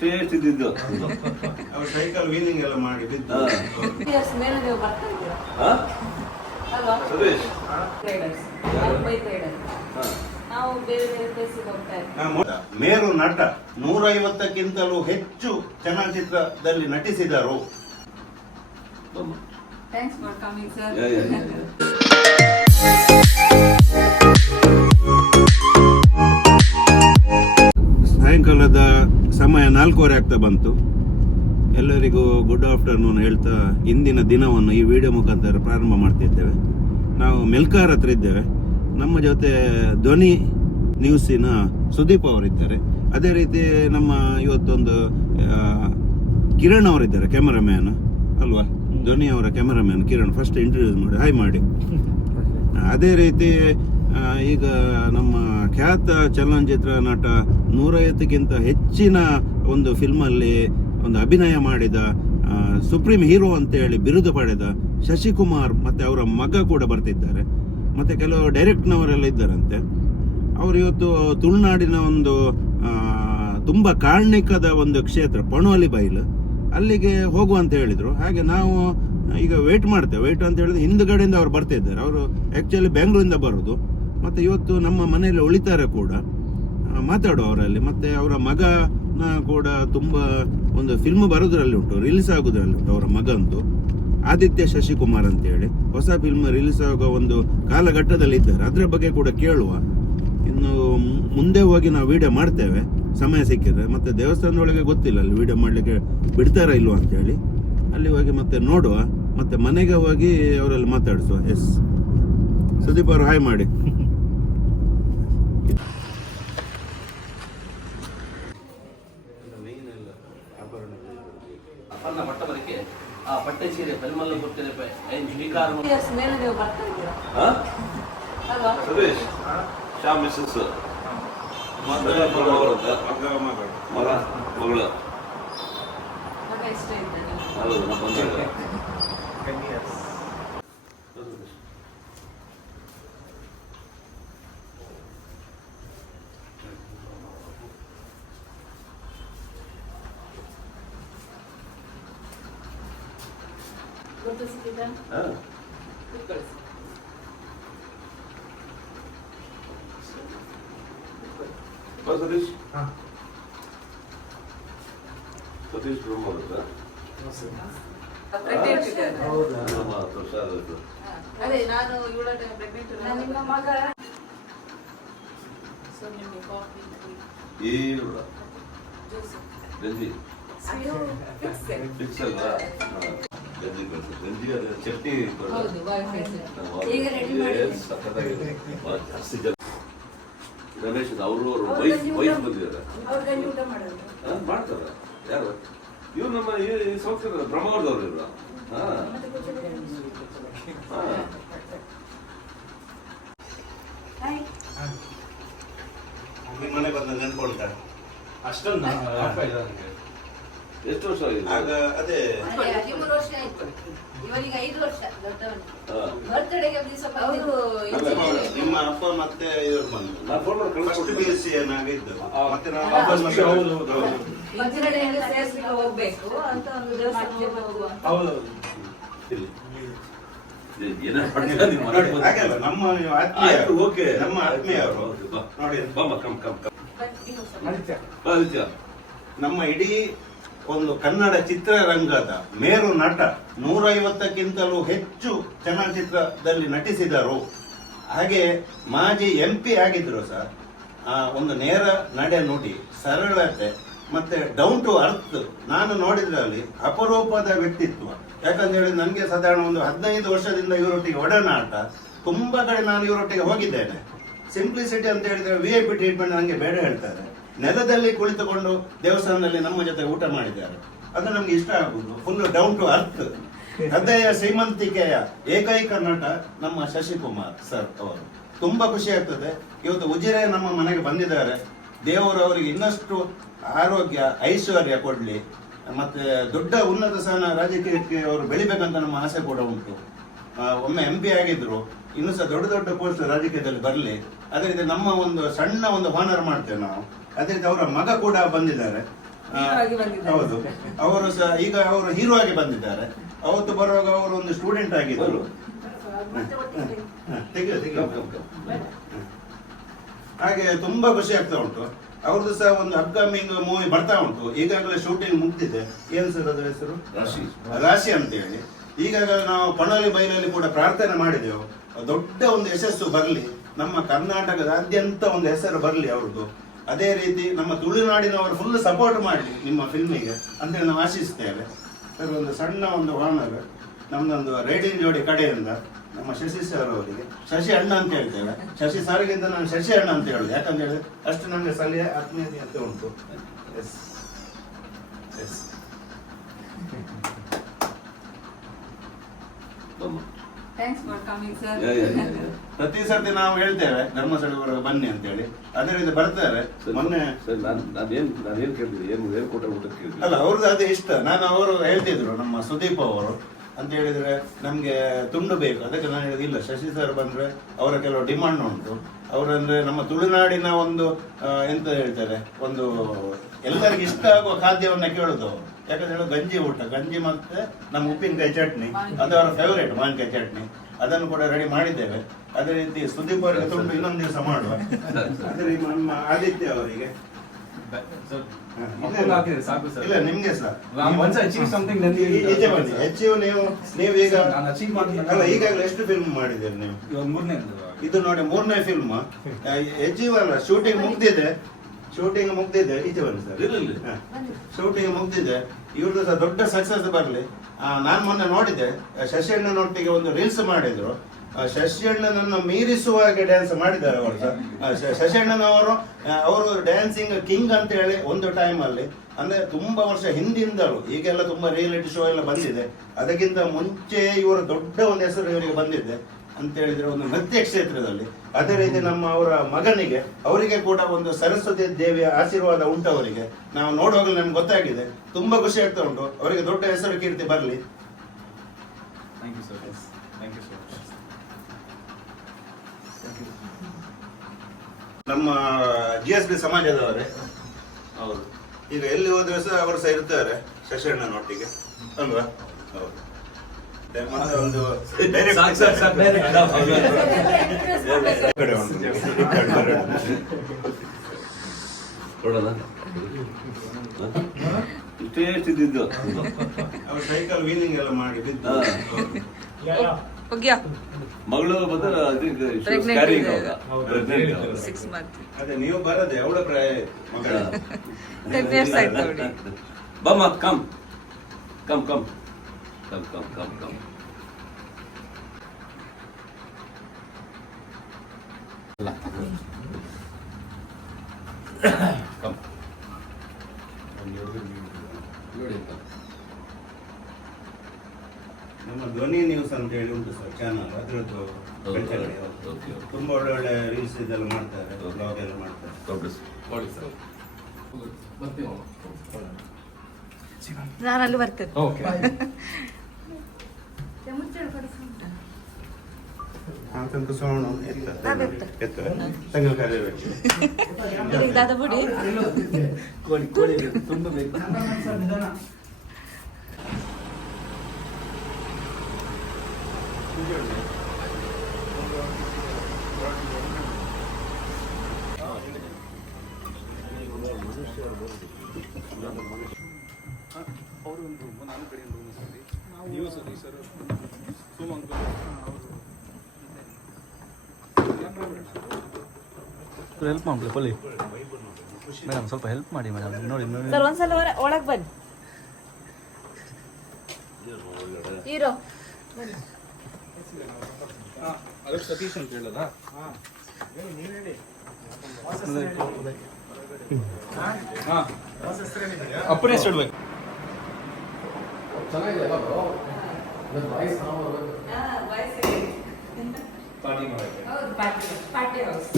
Taste ಇದ್ದಿದ್ದು ಅವ್ರು cycle wheeling ಎಲ್ಲ ಮಾಡಿ ಬಿದ್ದು. ಹಾ. ಸುರೇಶ್. ನಾವು ಬೇರೆ ಬೇರೆ ಪ್ಲೇಸಿಗೆ ಹೋಗ್ತಾ ಮೇರು ನಟ ನೂರೈವತ್ತಕ್ಕಿಂತಲೂ ಹೆಚ್ಚು ಚಲನಚಿತ್ರದಲ್ಲಿ ನಟಿಸಿದರು. ಬಮ್ಮ. Thanks for coming sir yeah, yeah, yeah, yeah. ಸಾಯಂಕಾಲದ ಸಮಯ ನಾಲ್ಕೂವರೆ ಆಗ್ತಾ ಬಂತು. ಎಲ್ಲರಿಗೂ ಗುಡ್ ಆಫ್ಟರ್ನೂನ್ ಹೇಳ್ತಾ ಇಂದಿನ ದಿನವನ್ನು ಈ ವಿಡಿಯೋ ಮುಖಾಂತರ ಪ್ರಾರಂಭ ಮಾಡ್ತಿದ್ದೇವೆ. ನಾವು ಮೆಲ್ಕಾರ್ ಹತ್ರ ಇದ್ದೇವೆ. ನಮ್ಮ ಜೊತೆ ಧ್ವನಿ ನ್ಯೂಸಿನ ಸುದೀಪ್ ಅವರಿದ್ದಾರೆ. ಅದೇ ರೀತಿ ನಮ್ಮ ಇವತ್ತೊಂದು ಕಿರಣ್ ಅವರಿದ್ದಾರೆ ಕ್ಯಾಮರಾಮ್ಯಾನ್ ಅಲ್ವಾ? ಧ್ವನಿ ಅವರ ಕ್ಯಾಮರಾಮ್ಯಾನ್ ಕಿರಣ್. ಫಸ್ಟ್ ಇಂಟ್ರೊಡ್ಯೂಸ್ ಮಾಡಿ. ಹಾಯ್ ಮಾಡಿ ಅದೇ ರೀತಿ ಈಗ ನಮ್ಮ ಖ್ಯಾತ ಚಲನಚಿತ್ರ ನಟ ನೂರೈವತ್ತಕ್ಕಿಂತ ಹೆಚ್ಚಿನ ಒಂದು ಫಿಲ್ಮಲ್ಲಿ ಒಂದು ಅಭಿನಯ ಮಾಡಿದ ಸುಪ್ರೀಂ ಹೀರೋ ಅಂತೇಳಿ ಬಿರುದು ಪಡೆದ ಶಶಿಕುಮಾರ್ ಮತ್ತೆ ಅವರ ಮಗ ಕೂಡ ಬರ್ತಿದ್ದಾರೆ. ಮತ್ತೆ ಕೆಲವು ಡೈರೆಕ್ಟ್ನವರೆಲ್ಲ ಇದ್ದಾರಂತೆ. ಅವರು ಇವತ್ತು ತುಳುನಾಡಿನ ಒಂದು ತುಂಬ ಕಾರ್ಣಿಕದ ಒಂದು ಕ್ಷೇತ್ರ ಪಣುವಲಿ ಬೈಲು ಅಲ್ಲಿಗೆ ಹೋಗುವ ಅಂತ ಹೇಳಿದ್ರು. ಹಾಗೆ ನಾವು ಈಗ ವೇಟ್ ಮಾಡ್ತೇವೆ. ವೇಟ್ ಅಂತ ಹೇಳಿದ್ರೆ ಹಿಂದುಗಡೆಯಿಂದ ಅವ್ರು ಬರ್ತಿದ್ದಾರೆ. ಅವರು ಆ್ಯಕ್ಚುಲಿ ಬೆಂಗಳೂರಿಂದ ಬರೋದು. ಮತ್ತೆ ಇವತ್ತು ನಮ್ಮ ಮನೆಯಲ್ಲಿ ಉಳಿತಾರೆ ಕೂಡ ಮಾತಾಡೋ ಮಾತಾಡುವ ಅವರಲ್ಲಿ. ಮತ್ತೆ ಅವರ ಮಗನ ಕೂಡ ತುಂಬ ಒಂದು ಫಿಲ್ಮ್ ಬರೋದ್ರಲ್ಲಿ ಉಂಟು ರಿಲೀಸ್ ಆಗೋದ್ರಲ್ಲಿ ಉಂಟು ಅವರ ಮಗ ಅಂತೂ ಆದಿತ್ಯ ಶಶಿಕುಮಾರ್ ಅಂತ ಹೇಳಿ ಹೊಸ ಫಿಲ್ಮ್ ರಿಲೀಸ್ ಆಗೋ ಒಂದು ಕಾಲಘಟ್ಟದಲ್ಲಿ ಇದ್ದಾರೆ. ಅದರ ಬಗ್ಗೆ ಕೂಡ ಕೇಳುವ. ಇನ್ನು ಮುಂದೆ ಹೋಗಿ ನಾವು ವಿಡಿಯೋ ಮಾಡ್ತೇವೆ. ಸಮಯ ಸಿಕ್ಕಿದ್ರೆ. ಮತ್ತೆ ದೇವಸ್ಥಾನದೊಳಗೆ ಗೊತ್ತಿಲ್ಲ, ಅಲ್ಲಿ ವಿಡಿಯೋ ಮಾಡ್ಲಿಕ್ಕೆ ಬಿಡ್ತಾರ ಇಲ್ವ ಅಂತ ಹೇಳಿ ಅಲ್ಲಿ ಹೋಗಿ ಮತ್ತೆ ನೋಡುವ. ಮತ್ತೆ ಮನೆಗೆ ಹೋಗಿ ಅವರಲ್ಲಿ ಮಾತಾಡಿಸುವ. ಎಸ್ ಸುದೀಪ್ ಅವರು ಹಾಯ್ ಮಾಡಿ ಅಪ್ಪನ ಮಟ್ಟ ಬರಕ್ಕೆ ಆ ಪಟ್ಟೆ ಸೀರೆ ಪರಿಮಳ ಗೊತ್ತಿದೆ ಐನ್ ಸ್ವೀಕಾರ ಮಾಡಿ- ಇಯರ್ಸ್ ಮೇಲೆ ನೀವು ಬರ್ತಾ ಇದ್ದೀರಾ ಹಾ? ಅಲ್ವಾ ಸುರೇಶ್ ಶ್ಯಾಮ್ ಮಿಸ್ಸಸ್ ಮಗ ಮಗ ಮಗಳು ಮಗ ಇಷ್ಟ ಇದ್ದಾನೆ ಹೌದು ನಮ್ಮ ಬಂದಾಗ ಗೊತ್ತು ಸಿಕ್ಕಿದ್ದ ಹಾ. ಕೂತ್ಕೊಳ್ಸಿ ಬಾ ಸತೀಶ್. ಸತೀಶ್ ನಮ್ಮ ಅದು ಅದೇ ನಾನು ಇವಳ ಪ್ರೆಗ್ನೆಂಟ್ ನಿಮ್ಮ ಮಗ. ಸೊ ನಿಮಗೆ ಕಾಫಿ ಈ ಹುಡುಗ, ಜ್ಯೂಸ್ ಫಿಕ್ಸ್ ಫಿಕ್ಸ್ ಅಲ್ವಾ? ಹಾ. ಗಂಜಿ ಕಳ್ಸು. ಗಂಜಿ ಅದು ಚಟ್ನಿ ಹೌದು ಬಾಯ್ ಫ್ರೆಂಡ್ಸ್ ನಾವು ರೆಡಿ ಮಾಡಿ ಏನ್ ಸಖತ್ತಾಗಿದೆ. ಬಾ, ಜಾಸ್ತಿ ಜನ. ರಮೇಶ್ ಅವರು ವೈಫ್ ವೈಫ್ ಬಂದಿದ್ದಾರೆ. ಮಾಡ್ತಾರೆ. ಯಾರು? ಇವ್ರು ನಮ್ಮ ಈ ಸಂಸ್ಥೆ ಸಂಸ್ಕೃತ ಬ್ರಹ್ಮಾವರದವ್ರು ಇವ್ರು. ಹಾ. ಹಾ. ಹಾಯ್ ಮನೆ ಬಂದ ಅಷ್ಟೊಂದು ಎಷ್ಟು ವರ್ಷ ಆಗಿದೆ? ಆಗ ಅದೇ ಅದೇ ಹದಿಮೂರು ವರ್ಷ ಆಯ್ತು ಇವನಿಗೆ ಐದು ವರ್ಷ ದೊಡ್ಡವನು ಹಾ. ಬರ್ತ್ಡೇಗೆ ದಿವಸ ಅವರು ಅಲ್ಲ, ನಿಮ್ಮ ಅಪ್ಪ ಮತ್ತೆ ಇವರು ಬಂದ್ರು ಫಸ್ಟ್. ಪಿ ಯು ಸಿ ಏನಾಗಿದ್ದು ಮತ್ತೆ ನಾವು ಅಲ್ಲ, ವಾಪಸ್ ಅಷ್ಟು ಹೌದು, ಹೌದು, ಹೌದು. ಹೌದು. ಮಂಜುಳಡೆಯಿಂದ ಸೇರಿಸ್ಲಿಕ್ಕೆ ಹೋಗ್ಬೇಕು ಅಂತ ಒಂದು ದೇವಸ್ಥಾನಕ್ಕೆ ಹೋಗುವ ಹೌದೌದು ಇಲ್ಲಿ. ಮಾಡ್ತೀರಾ ನೀವು ಮನೆಗೆ ಬಂದು? ಹಾಗಲ್ಲ ನಮ್ಮ ಆತ್ಮೀಯ ಆಯ್ತು, ಓಕೆ. ನಮ್ಮ ಆತ್ಮೀಯರು ಹೌದು, ಬಾ. ನೋಡಿ ಬಾ, ಬಾ, ಕಮ್, ಕಮ್, ಕಮ್. ಆದಿತ್ಯ ಬಾ, ಆದಿತ್ಯ. ನಮ್ಮ ಇಡೀ ಒಂದು ಕನ್ನಡ ಚಿತ್ರರಂಗದ ಮೇರು ನಟ ನೂರೈವತ್ತಕ್ಕಿಂತಲೂ ಹೆಚ್ಚು ಚಲನಚಿತ್ರದಲ್ಲಿ ನಟಿಸಿದರು ಹಾಗೆ ಮಾಜಿ ಎಂ ಪಿ ಆಗಿದ್ರು ಸರ್ ಆ, ಒಂದು ನೇರ ನಡೆ ನೋಡಿ ಸರಳತೆ ಮತ್ತೆ ಡೌನ್ ಟು ಅರ್ತ್ ನಾನು ನೋಡಿದ್ರಲ್ಲಿ ಅಪರೂಪದ ವ್ಯಕ್ತಿತ್ವ. ಯಾಕಂತ ಹೇಳಿ ನನಗೆ ಸಾಧಾರಣ ಒಂದು ಹದಿನೈದು ವರ್ಷದಿಂದ ಇವರೊಟ್ಟಿಗೆ ಒಡನಾಟ ತುಂಬ ಕಡೆ ನಾನು ಇವರೊಟ್ಟಿಗೆ ಹೋಗಿದ್ದೇನೆ. ಸಿಂಪ್ಲಿಸಿಟಿ ಅಂತ ಹೇಳಿದ್ರೆ ವಿ ಐ ಪಿ ಟ್ರೀಟ್ಮೆಂಟ್ ನನಗೆ ಬೇಡ ಹೇಳ್ತಾರೆ. ನೆಲದಲ್ಲಿ ಕುಳಿತುಕೊಂಡು ದೇವಸ್ಥಾನದಲ್ಲಿ ನಮ್ಮ ಜೊತೆ ಊಟ ಮಾಡಿದ್ದಾರೆ. ಅದು ನಮ್ಗೆ ಇಷ್ಟ ಆಗುದು ಫುಲ್ ಡೌನ್ ಟು ಅರ್ತ್ ಹೃದಯ ಶ್ರೀಮಂತಿಕೆಯ ಏಕೈಕ ನಟ ನಮ್ಮ ಶಶಿಕುಮಾರ್ ಸರ್ ಅವರು. ತುಂಬಾ ಖುಷಿ ಆಗ್ತದೆ. ಇವತ್ತು ಉಜಿರೆ ನಮ್ಮ ಮನೆಗೆ ಬಂದಿದ್ದಾರೆ. ದೇವರು ಅವರಿಗೆ ಇನ್ನಷ್ಟು ಆರೋಗ್ಯ ಐಶ್ವರ್ಯ ಕೊಡ್ಲಿ. ಮತ್ತೆ ದೊಡ್ಡ ಉನ್ನತ ಸ್ಥಾನ ರಾಜಕೀಯಕ್ಕೆ ಅವರು ಬೆಳಿಬೇಕಂತ ನಮ್ಮ ಆಸೆ ಕೂಡ ಉಂಟು. ಒಮ್ಮೆ ಎಂ ಪಿ ಆಗಿದ್ರು. ಇನ್ನು ಸಹ ದೊಡ್ಡ ದೊಡ್ಡ ಪೋಸ್ಟ್ ರಾಜಕೀಯದಲ್ಲಿ ಬರಲಿ. ಅದೇ ರೀತಿ ನಮ್ಮ ಒಂದು ಸಣ್ಣ ಒಂದು ಹಾನರ್ ಮಾಡ್ತೇವೆ ನಾವು. ಅದೇ ರೀತಿ ಅವರ ಮಗ ಕೂಡ ಬಂದಿದ್ದಾರೆ. ಹೌದು. ಅವರು ಸಹ ಈಗ ಅವರು ಹೀರೋ ಆಗಿ ಬಂದಿದ್ದಾರೆ. ಅವತ್ತು ಬರುವಾಗ ಅವರು ಒಂದು ಸ್ಟೂಡೆಂಟ್ ಆಗಿದ್ದರು. ತೆಗೆಯು, ತೆಗೆಯು. ಹಾಗೆ ತುಂಬಾ ಖುಷಿ ಆಗ್ತಾ ಉಂಟು. ಅವ್ರದ್ದು ಸಹ ಒಂದು ಅಪ್ಕಮಿಂಗ್ ಮೂವಿ ಬರ್ತಾ ಉಂಟು. ಈಗಾಗಲೇ ಶೂಟಿಂಗ್ ಮುಗ್ದಿದೆ. ಏನ್ ಸರ್ ಅದರ ಹೆಸರು? ರಾಶಿ. ಅಂತ ಅಂತೇಳಿ. ಈಗಾಗಲೇ ನಾವು ಪಣೋಲಿ ಬೈಲಲ್ಲಿ ಕೂಡ ಪ್ರಾರ್ಥನೆ ಮಾಡಿದೆವು. ದೊಡ್ಡ ಒಂದು ಯಶಸ್ಸು ಬರಲಿ. ನಮ್ಮ ಕರ್ನಾಟಕದಾದ್ಯಂತ ಒಂದು ಹೆಸರು ಬರಲಿ ಅವ್ರದ್ದು. ಅದೇ ರೀತಿ ನಮ್ಮ ತುಳುನಾಡಿನವರು ಫುಲ್ ಸಪೋರ್ಟ್ ಮಾಡಲಿ ನಿಮ್ಮ ಫಿಲ್ಮಿಗೆ ಅಂತೇಳಿ ನಾವು ಆಶಿಸ್ತೇವೆ. ಸರ್, ಒಂದು ಸಣ್ಣ ಒಂದು ವಾನರ್ ನಮ್ದೊಂದು ರೈಡಿಂಗ್ ಜೋಡಿ ಕಡೆಯಿಂದ ನಮ್ಮ ಶಶಿ ಸರ್ ಅವರಿಗೆ, ಶಶಿ ಅಣ್ಣ ಅಂತ ಹೇಳ್ತೇವೆ. ಶಶಿ ಸರ್ಗಿಂತ ನಾನು ಶಶಿ ಅಣ್ಣ ಅಂತ ಹೇಳುದು. ಯಾಕಂತ ಹೇಳಿದ್ರೆ ಅಷ್ಟು ನಮಗೆ ಸಲಹೆ, ಆತ್ಮೀಯತೆ ಅಂತ ಉಂಟು. Yes Bamma. Thanks for coming sir. ಪ್ರತಿ ಸರ್ತಿ ನಾವು ಹೇಳ್ತೇವೆ ಧರ್ಮಸ್ಥಳದವರೆಗೆ ಬನ್ನಿ ಅಂತೇಳಿ. ಅದೇ ರೀತಿ ಬರ್ತಾರೆ ಮೊನ್ನೆ ಸರ್ ನಾನು ನಾನೇನು ಏನು ಏನು ಕೊಟ್ಟ ಊಟ ಕೇಳಿದ್ರು ಅಲ್ಲ ಅವ್ರದ್ದು ಅದೇ ಇಷ್ಟ. ನಾನು ಅವರು ಹೇಳ್ತಿದ್ರು ನಮ್ಮ ಸುದೀಪ್ ಅವರು. ಅಂತ ಹೇಳಿದ್ರೆ ನಮ್ಗೆ ತುಂಡು ಬೇಕು. ಅದಕ್ಕೆ ನಾನು ಹೇಳಿದ ಇಲ್ಲ ಶಶಿ ಸರ್ ಬಂದ್ರೆ ಅವರ ಕೆಲವು ಡಿಮಾಂಡ್ ಉಂಟು. ಅವರಂದ್ರೆ ನಮ್ಮ ತುಳುನಾಡಿನ ಒಂದು ಎಂತ ಹೇಳ್ತಾರೆ ಒಂದು ಎಲ್ಲರಿಗೂ ಇಷ್ಟ ಆಗುವ ಖಾದ್ಯವನ್ನ ಕೇಳುದು ಅವರು. ಯಾಕಂದ್ರೆ ಹೇಳೋ ಗಂಜಿ ಊಟ ಗಂಜಿ ಮತ್ತೆ ನಮ್ಮ ಉಪ್ಪಿನಕಾಯಿ ಚಟ್ನಿ ಅದು ಅವರ ಫೇವರೇಟ್ ಮಾವಿನಕಾಯಿ ಚಟ್ನಿ. ಅದನ್ನು ಕೂಡ ರೆಡಿ ಮಾಡಿದ್ದೇವೆ. ಅದೇ ರೀತಿ ಸುದೀಪ್ ಅವರಿಗೆ ತುಂಬ ಇನ್ನೊಂದು ದಿವಸ ಮಾಡುವ. ಅದೇ ರೀತಿ ನಮ್ಮ ಆದಿತ್ಯ ಅವರಿಗೆ. ಇಲ್ಲ ನಿಮ್ಗೆ ಹೆಚ್ಚು ನೀವು ಅಲ್ಲ ಈಗಾಗಲೇ ಎಷ್ಟು ಫಿಲ್ಮ್ ಮಾಡಿದ್ದೀರಿ ನೀವು? ಇದು ನೋಡಿ ಮೂರನೇ ಫಿಲ್ಮ್ ಹೆಚ್ಚಿವ್ ಅಲ್ಲ ಶೂಟಿಂಗ್ ಮುಗ್ದಿದೆ. ಶೂಟಿಂಗ್ ಮುಗ್ದಿದೆ ಈಚೆ ಬನ್ನಿ ಸರ್ ಇಲ್ಲ, ಇಲ್ಲ. ಶೂಟಿಂಗ್ ಮುಗ್ದಿದೆ. ಇವ್ರದ್ದು ಸಹ ದೊಡ್ಡ ಸಕ್ಸಸ್ ಬರಲಿ. ನಾನು ಮೊನ್ನೆ ನೋಡಿದೆ ಶಶಿಯಣ್ಣನೊಟ್ಟಿಗೆ ಒಂದು ರೀಲ್ಸ್ ಮಾಡಿದ್ರು. ಶಶಿಯಣ್ಣನನ್ನು ಮೀರಿಸುವ ಹಾಗೆ ಡ್ಯಾನ್ಸ್ ಮಾಡಿದ್ದಾರೆ ಅವರು ಸಹ ಶ- ಶಶಿಯಣ್ಣನವರು ಅವರು ಡ್ಯಾನ್ಸಿಂಗ್ ಕಿಂಗ್ ಅಂತ ಹೇಳಿ ಒಂದು ಟೈಮ್ ಅಲ್ಲಿ ಅಂದ್ರೆ ತುಂಬಾ ವರ್ಷ ಹಿಂದಿಂದಲೂ ಈಗೆಲ್ಲ ತುಂಬಾ ರಿಯಾಲಿಟಿ ಶೋ ಎಲ್ಲ ಬಂದಿದೆ. ಅದಕ್ಕಿಂತ ಮುಂಚೆ ಇವರ ದೊಡ್ಡ ಒಂದು ಹೆಸರು ಇವರಿಗೆ ಬಂದಿದೆ. ಅಂತ ಹೇಳಿದ್ರೆ ಒಂದು ನೃತ್ಯ ಕ್ಷೇತ್ರದಲ್ಲಿ. ಅದೇ ರೀತಿ ನಮ್ಮ ಅವರ ಮಗನಿಗೆ ಅವರಿಗೆ ಕೂಡ ಒಂದು ಸರಸ್ವತಿ ದೇವಿಯ ಆಶೀರ್ವಾದ ಉಂಟು ಅವರಿಗೆ. ನಾವು ನೋಡುವಾಗ ನಮ್ಗೆ ಗೊತ್ತಾಗಿದೆ. ತುಂಬಾ ಖುಷಿ ಆಗ್ತಾ ಉಂಟು. ಅವರಿಗೆ ದೊಡ್ಡ ಹೆಸರು ಕೀರ್ತಿ ಬರಲಿ. Thank you sir thank you so much ನಮ್ಮ ಜಿ ಎಸ್ ಬಿ ಸಮಾಜದವರೇ. ಹೌದು. ಈಗ ಎಲ್ಲಿ ಹೋದ್ರೆ ಸಹ ಅವರು ಸಹ ಇರ್ತಾರೆ ಶಶಣ್ಣನೊಟ್ಟಿಗೆ ಅಲ್ವಾ? ಹೌದು. ಮಗಳು ಬಂದ್ರೆ ಅದೇ ನೀವು ಬರದೆ ಬಮ್ಮ come come come Come, come, come, come. ನಮ್ಮ ಧ್ವನಿ ನ್ಯೂಸ್ ಅಂತ ಹೇಳಿ ಉಂಟು ಸರ್ ಚಾನಲ್ ಅದರದ್ದು ಒಳ್ಳೆ ಒಳ್ಳೊಳ್ಳೆ ರೀಲ್ಸ್ ಇದೆಲ್ಲ ಮಾಡ್ತಾರೆ ಬ್ಲಾಗ್ ಎಲ್ಲ ಮಾಡ್ತಾರೆ. ನಾನು ಬರ್ತೇನೆ Thank you. ಅವರು ಒಂದು ರೂಮು ನಾನು ಕಡೆ ರೂಮು ಸರಿ. ನೀವು ಸತೀಶ್ ಸರ್ ಸೋಮ ಅವರು. ಹೆಲ್ಪ್ ಮೇಡಮ್ ಸ್ವಲ್ಪ ಹೆಲ್ಪ್ ಮಾಡಿ ಮೇಡಮ್ ನೋಡಿ ಸರ್ ಒಂದ್ಸಲ ಒಳಗೆ ಬನ್ನಿ. ಹೀರೋ ಅದಕ್ಕೆ ಸತೀಶ್ ಅಂತ ಹೇಳೋದಾ? ಅಪ್ಪನ ಹೆಸರು ಇಡಬೇಕು ಚೆನ್ನಾಗಿದೆಯಲ್ಲ ಬ್ರೋ ನನ್ನ ವಾಯ್ಸ್ ನಾವು ಬರ್ಬೇಕು ಪಾರ್ಟಿ ಮಾಡಕ್ಕೆ. ಹೌದು ಪಾರ್ಟಿ ಪಾರ್ಟಿ ಹೌಸ್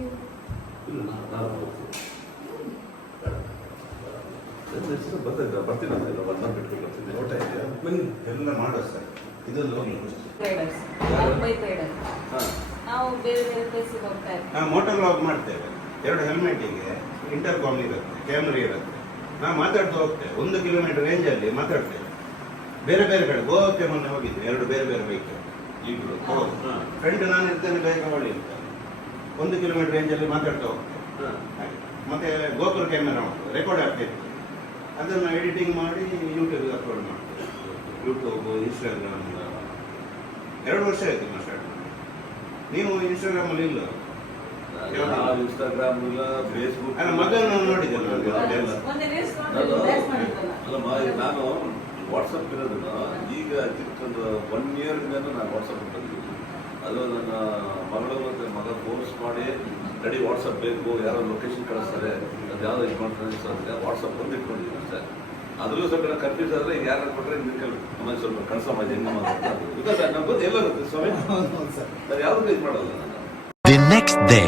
ಇಲ್ಲ, ನಾನು ಬರ್ತೀನಿ ಅಂತ ಊಟ ಇದೆಯಾ? ಬನ್ನಿ ಎಲ್ಲ ಮಾಡೋ ಸರ್. ಇದೊಂದು ಟ್ರೇಡರ್ಸ್ ಬಾಂಬೈ ಟ್ರೇಡರ್ ಹಾಂ. ನಾವು ಬೇರೆ ಬೇರೆ ಪ್ಲೇಸಿಗೆ ಹೋಗ್ತಾ ಇರ್ತೀವಿ. ನಾವು ಮೋಟರ್ ಲಾಗ್ ಮಾಡ್ತೇವೆ. ಎರಡು ಹೆಲ್ಮೆಟಿಗೆ ಇಂಟರ್ಕಾಮ್ ಇರುತ್ತೆ ಕ್ಯಾಮ್ರಾ ಇರುತ್ತೆ. ನಾವು ಮಾತಾಡ್ತಾ ಹೋಗ್ತೇವೆ. ಒಂದು ಕಿಲೋಮೀಟರ್ ರೇಂಜಲ್ಲಿ ಮಾತಾಡ್ತೇವೆ. ಬೇರೆ ಬೇರೆ ಕಡೆ ಗೋವಾಕ್ಕೆ ಮೊನ್ನೆ ಹೋಗಿದ್ವಿ. ಎರಡು ಬೇರೆ ಬೇರೆ ಬೈಕ್ ಇಬ್ರು ಫ್ರೆಂಡ್ ನಾನು ಇರ್ತೇನೆ ಬೇಗ ಅವಳು ಇರ್ತಾನೆ ಒಂದು ಕಿಲೋಮೀಟರ್ ರೇಂಜಲ್ಲಿ ಮಾತಾಡ್ತಾ ಹೋಗ್ತೇವೆ ಹಾಗೆ. ಮತ್ತೆ ಗೋಪುರ ಕ್ಯಾಮೆರಾ ಉಂಟು ರೆಕಾರ್ಡ್ ಆಗ್ತಿತ್ತು ಅದನ್ನು ಎಡಿಟಿಂಗ್ ಮಾಡಿ ಯೂಟ್ಯೂಬ್ಗೆ ಅಪ್ಲೋಡ್ ಮಾಡ್ತೇವೆ ಯೂಟ್ಯೂಬ್ ಇನ್ಸ್ಟಾಗ್ರಾಮ್ ಎರಡು ವರ್ಷ ಆಯ್ತು ಮಾತಾಡ ನೀವು ಇನ್ಸ್ಟಾಗ್ರಾಮಲ್ಲಿ ಇಲ್ಲ? ಇನ್ಸ್ಟಾಗ್ರಾಮ್ ಇಲ್ಲ ಫೇಸ್ಬುಕ್ ಅಲ್ಲ ಮಗನ ನೋಡಿ ನಾನು ಅದೆಲ್ಲ. ಮೊನ್ನೆ ರೀಲ್ಸ್ ನಾನು ವಾಟ್ಸಪ್ ಇರೋದನ್ನ ಈಗ ಒಂದು ಒನ್ ಇಂದ ನಾನು ವಾಟ್ಸಪ್ ಬಂದಿದ್ದೀನಿ. ಅದು ನನ್ನ ಮಗಳು ಮತ್ತು ಮಗ ಫೋನ್ಸ್ ಮಾಡಿ ರೆಡಿ ವಾಟ್ಸಪ್ ಬೇಕು ಯಾರೋ ಲೊಕೇಶನ್ ಕಳಿಸ್ತಾರೆ ಅದು ಯಾವುದೋ ಇದು ಮಾಡ್ತಾರೆ ಸರ್ ವಾಟ್ಸಪ್ ಬಂದು ಇಟ್ಕೊಂಡಿದ್ದೀನಿ ಸರ್ ಅದರಲ್ಲೂ ಸ್ವಲ್ಪ ಕನ್ಫ್ಯೂಸ್ ಆದರೆ ಈಗ ಯಾರು ಕೊಟ್ಟರೆ ನಿಮಗೆ ಆಮೇಲೆ ಸ್ವಲ್ಪ ಕಳ್ಸಮ್ಮ ಮಾಡಿ ಹೆಂಗೆ ಮಾಡೋದು ಬಿಕಾಸ್ ನಮ್ಮ ಬಂದು ಎಲ್ಲ ಇರುತ್ತೆ ಸ್ವಾಮಿ. ನಾನು ಯಾವ್ದು ಇದು ಮಾಡೋಲ್ಲ. ನಾನು The next day,